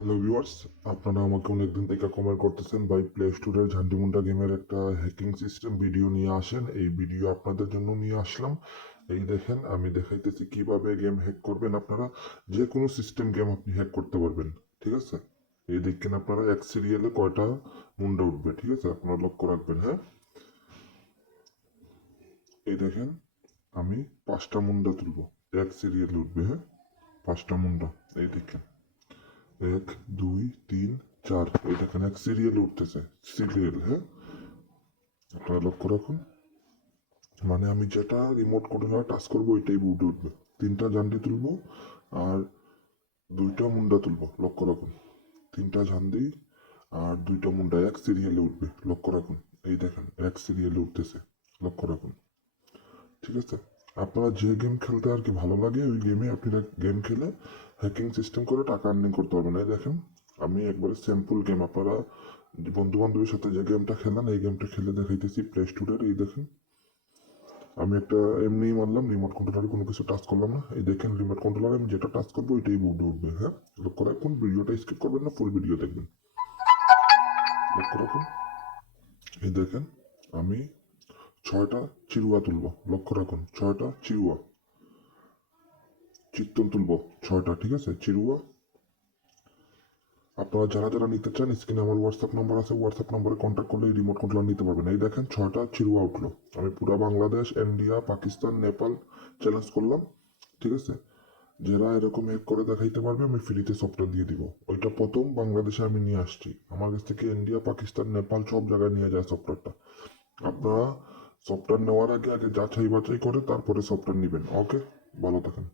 Hello viewers, আপনারা আমাকে অনেকদিন থেকে কমেন্ট করতেছেন ভাই প্লে স্টোরের ঝান্ডিমুন্ডা গেমের একটা হ্যাকিং সিস্টেম ভিডিও নিয়ে আসেন। এই ভিডিও আপনাদের জন্য নিয়ে আসলাম। এই দেখেন, আমি দেখাইতেছি কিভাবে গেম হ্যাক করবেন। আপনারা যে কোনো সিস্টেম গেম আপনি হ্যাক করতে পারবেন, ঠিক আছে? এই দেখেন, আপনারা এক সিরিয়ালে কয়টা মুন্ডা উঠবে, ঠিক আছে? আপনারা লক্ষ্য রাখবেন, হ্যাঁ। এই দেখেন, আমি 5টা মুন্ডা তুলবো, এক সিরিয়ালে উঠবে, হ্যাঁ, 5টা মুন্ডা। এই দেখেন, 1 2 3 4, এই দেখেন এক সিরিয়ালে উঠতেছে, সিরিয়াল, হ্যাঁ। আপনারা লক্ষ্য রাখুন, মানে আমি যেটা রিমোট কন্ট্রোলার টাচ করবো ওইটাই বুটে উঠবে। 3টা ঝান্ডি তুলবো আর 2টা মুন্ডা তুলবো, লক্ষ্য রাখুন। 3টা ঝান্ডি আর 2টা মুন্ডা এক সিরিয়ালে উঠবে, লক্ষ্য রাখুন। এই দেখেন এক সিরিয়ালে উঠতেছে, লক্ষ্য রাখুন, ঠিক আছে? আপনারা যে গেম খেলতে আর কি ভালো লাগে ওই গেমে আপনারা গেম খেলে হ্যাকিং সিস্টেম করে টাকা আর্নিং করতে পারবেন। এই দেখেন, আমি একবারে স্যাম্পল গেম, আপনারা বন্ধু বান্ধবের সাথে যে গেমটা খেলেন এই গেমটা খেলে দেখাইতেছি প্লে স্টোরের। এই দেখেন, আমি একটা এমনি মারলাম, রিমোট কন্ট্রোলারে কোনো কিছু টাচ করলাম না। এই দেখেন, রিমোট কন্ট্রোলারে আমি যেটা টাচ করবো ওইটাই বোর্ডে উঠবে, হ্যাঁ। লক্ষ্য রাখুন, ভিডিওটা স্কিপ করবেন না, ফুল ভিডিও দেখবেন, লক্ষ্য রাখুন। এই দেখেন, আমি 6টা চিরুয়া তুলবো, লক্ষ্য রাখুন, 6টা চিরুয়া চিত্তন তুলবো, 6টা, ঠিক আছে, চিরুয়া। আপনারা যারা যারা নিতে চান স্ক্রিনে আমার হোয়াটসঅ্যাপ নাম্বার আছে, হোয়াটসঅ্যাপ নাম্বারে কন্ট্যাক্ট করলে এই রিমোট কন্ট্রোলার নিতে পারবেন। এই দেখেন 6টা চিরুয়া উঠলো। আমি পুরো বাংলাদেশ, ইন্ডিয়া, পাকিস্তান, নেপাল চ্যালেঞ্জ করলাম, ঠিক আছে? যারা এরকম হ্যাক করে দেখাইতে পারবে আমি ফ্রিতে সফটওয়্যার দিয়ে দিব। ওইটা প্রথম বাংলাদেশে আমি নিয়ে আসছি, আমার কাছ থেকে ইন্ডিয়া, পাকিস্তান, নেপাল সব জায়গায় নিয়ে যায় সফটওয়্যারটা। আপনারা সফটওয়্যার নেওয়ার আগে আগে যাচাই বাছাই করে তারপরে সফটওয়্যার নেবেন। ওকে, ভালো থাকেন।